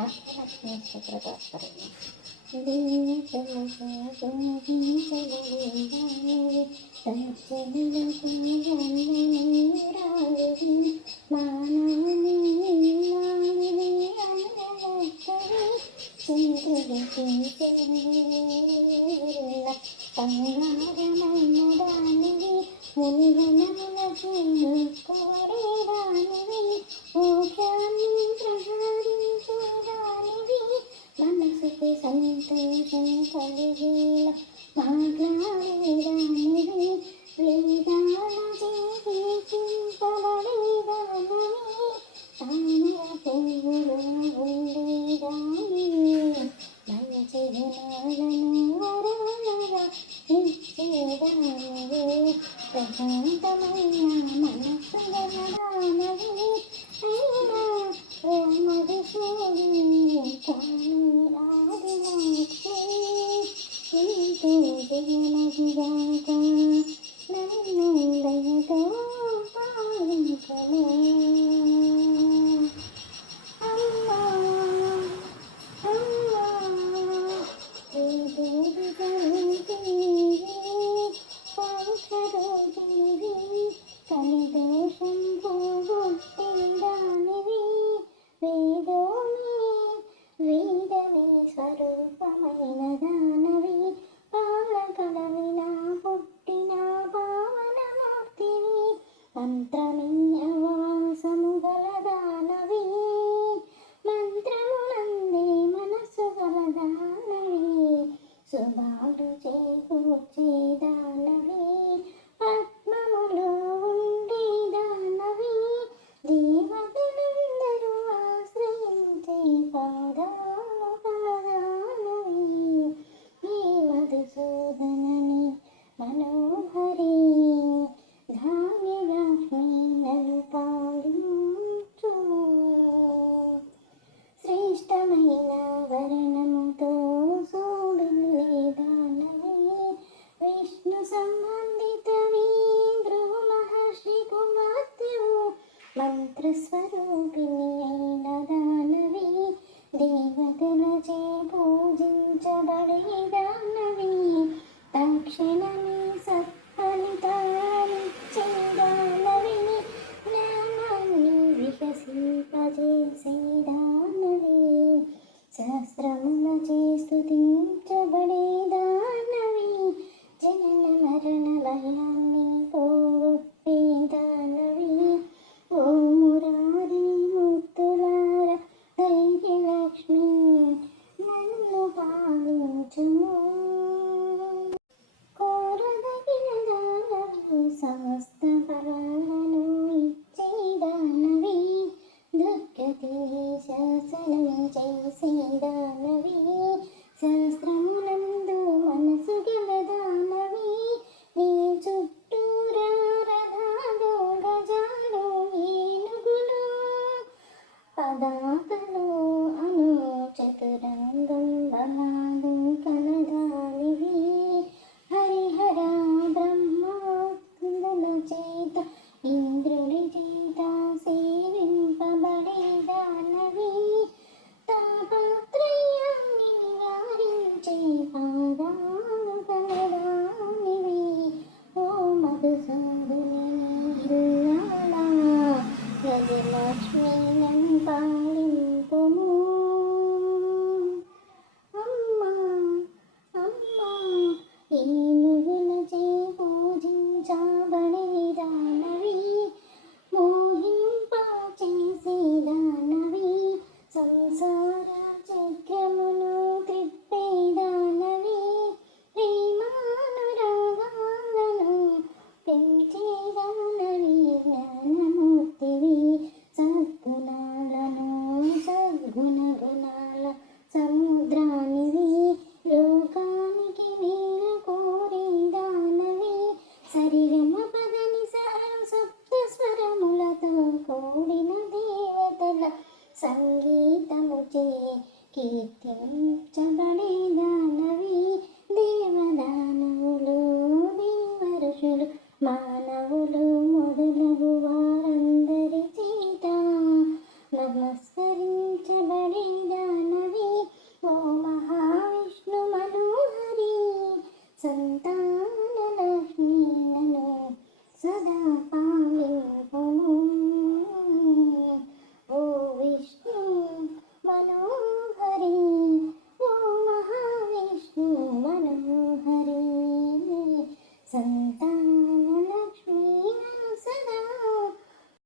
అష్టలక్ష్మి స్తోత్రతాత్పర్యం. బంగారమైన దానివి మునివనముల కోరేదానివి మోక్షాన్ని ప్రసాదించేదానివి మనసుకు సంతోషం కలిగేలా మాట్లాడేదానివి వేదాల జీవింపబడేదానివి తామర పువ్వులో ఉండేదానివి మంచి గుణాలను వరాలుగా ఇచ్చేదానివి ప్రశాంతమైన మనసు గలదానవి అయినా ఓ మధుసూదని కాని ఆదిమోక్షి నీతో జయమగిగాక నన్ను దయతో పాలించను అమ్మా అమ్మా పౌషరూపిణివి కలిదోషం పోగొట్టేదానివి వేదోమి వేదమే స్వరూపమైన దానవి పాలకలవిన పుట్టిన పావనమూర్తివి మంత్రమే అవవాసము గలదానవి మంత్రమునందే మనసు గలదానవి శుభాలు చేకూర్చేదానవి పద్మములో ఉండేదానవి దేవతలందరూ ఆశ్రయించే పాదాలు కలదానవి ఈ మధుసూదనని మనోహరి ధాన్యలక్ష్మి నన్ను పాలించు శ్రేష్టమైన వర్ణముతో శోభిల్లేదానవి విష్ణు సంబంధితవి భృగు మహర్షి కుమార్తెవు మంత్రస్వరూపిణి అయిన దానవి దేవతలచే పూజించబడేదానవి తక్షణమే సత్ఫలితాన్నిచ్చేదానవి జ్ఞానాన్ని వికసింపజేసేదానవి శాస్త్రములచే స్తుతించబడేదానవి జనన మరణ భయాన్ని పోగొట్టేదానవి ఓ మురారి ముక్తులార ధైర్యలక్ష్మి నన్ను పాలించుము కోరదగిన దానవి సమస్త ఫలాలను ఇచ్చేదానవి దుర్గతి శాసనం చేసేదానవి శాస్త్రమునందు మనసు గలదానవి నీ చుట్టూరా రథాలు గజాలు ఏనుగులు పదాకలు అను చతురంగం బలాలు కలదానివి హరిహర బ్రహ్మోత్కందన చేత ఇంద్రుడి చేత సేవింపబడేదానవి తాపత్రయాన్ని నివారించే పాదాలు కలదానివి ఓ మధుసూదని ఇల్లాల గజలక్ష్మి నన్ను పాలింపుము అమ్మా అమ్మా ఏనుగులచే పూజించబడేదానవి మోహింపచేసేదానవి సంసార చక్రమును త్రిప్పేదానవి ప్రేమానురాగాలను పెంచేదానవి జ్ఞానమూర్తివి సద్గుణాలను సద్గుణగుణాల సముద్రానివి లోకానికి మేలు కోరేదానవి సరిగమ పదని సప్త స్వరములతో కూడిన దేవతల సంగీతముచే కీర్తించబడేదానవి దేవదానవులు దేవఋషులు మానవులు మొదలగు వారందరి చేత నమస్కరించబడేదానవి సంతాన లక్ష్మి నన్ను సదా పాలింపుము. ఓ విష్ణు మనోహరి, ఓ మహావిష్ణు మనోహరి,